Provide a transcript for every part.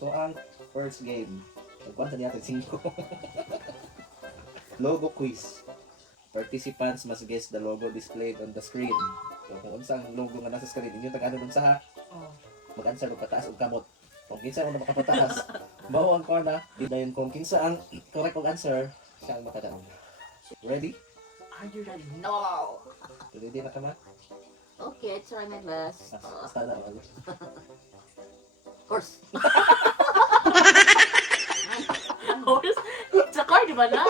Ito ang first game. Nagkwanta niya natin 5. Logo quiz. Participants must guess the logo displayed on the screen. So kung unsang logo nga nasa screen, inyo tag-ano dun sa ha, mag-answer o pataas o kamot. Kung kinsa ang makapataas, baho ang corner. Dahil kung kinsa ang correct og answer, siya ang makadaan. Ready? Are you ready? No! Ready na ka ma? Okay, I try my best. Sana ako. Of course. Horse? It's a car, di ba na?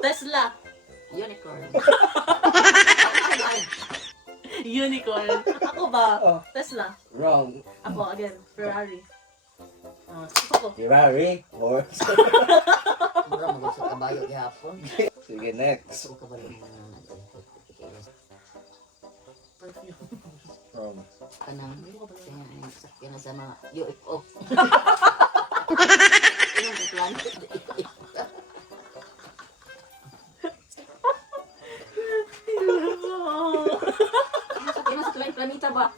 Tesla. Unicorn. Unicorn. Ako ba? Oh. Tesla. Wrong. Ako, again. Ferrari. Ako. Ferrari. Horse. Mura mo sa kabayo gihapon. Sige, next. Sa kabayo mo Perfume. Wrong. kanang sakyan na sa mga UFO. Yung planet. Sakyan na sa planeta ba?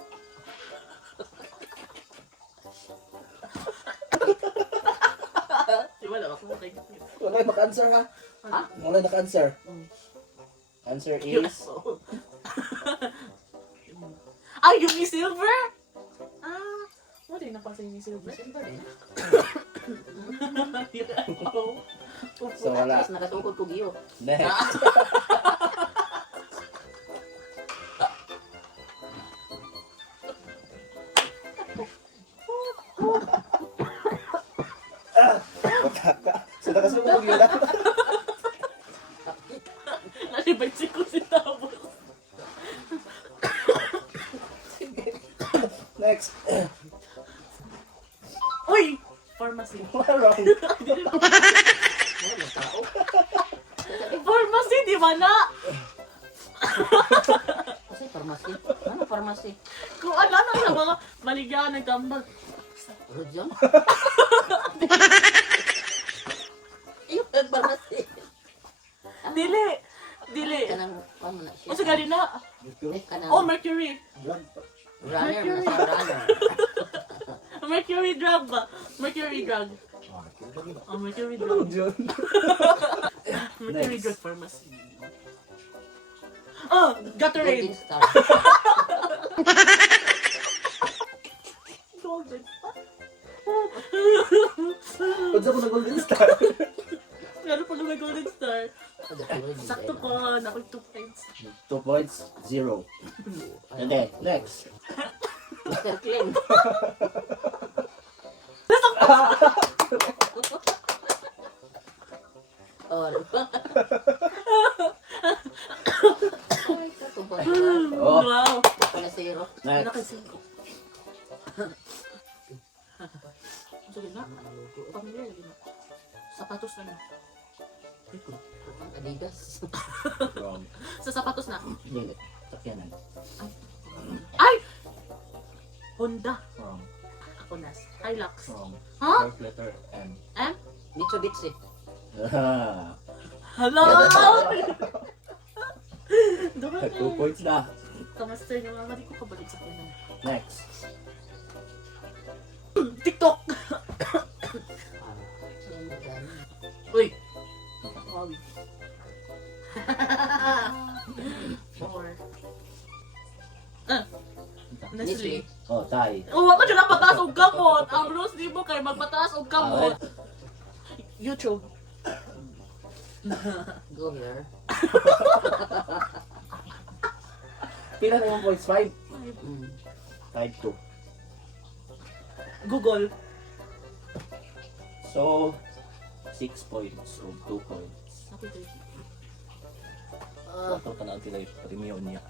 Di ba lang ako makikita? Wala yung maka-answer ha? Ha? Wala yung naka-answer. Answer is... Ah, yung Miss Silver? Ah, wala yung napasa yung Miss Silver. So wala. At least nakatukod ko giyo. Next. So nakasunod yun na. Nalibay si Kusitabo. Next. Uy! Pharmacy. Wrong. Pharmacy, di ba na? Kasi pharmacy. Ano pharmacy? Kung ano sa mga maligyan ng tambal. Rodyon? Yung pharmacy. Dili. Dili. Kanang paano na siya? O sa gali na. Kanang Oh, Mercury. runner Mercury. na sa runner. Mercury drug ba? Mercury drug. Oh, Mercury drug. Mercury Next. drug pharmacy. Oh, Gatorade. Golden Star. Golden. Kung saan ko na Golden Star? Meron pa naman Golden Star. Sakto ko. Naku, 2 points. 2 points, 0. And then, next. Mr. Clean. Oh, diba? Ay, katubad. Oh. Wow. Pala zero. Next. Nakasingko. Sige na. Pamilya lagi na. Sapatos na na. Adidas. Wrong. Sa sapatos na. Hindi. Sakyanan. Ay! Honda. Wrong. Ako nas. Hilux. Wrong. Huh? Fourth letter M. M? Mitsubishi. Hello! Doon 2 points na. Kamaster nga mga di ko kabalik sa kanya. Next. TikTok! Uy! Huawei. 4. Nestle. Nestle. Oh, tie. Oh, wala dyan ang pataas og kamot. Ang rules di mo kay magpataas og kamot. YouTube. Go here. Pila na yung points? 5? Mm. 5-2. Google. So, 6 points. So, 2 points. Ako ito. Ito pa na ang tilay. Premium niya.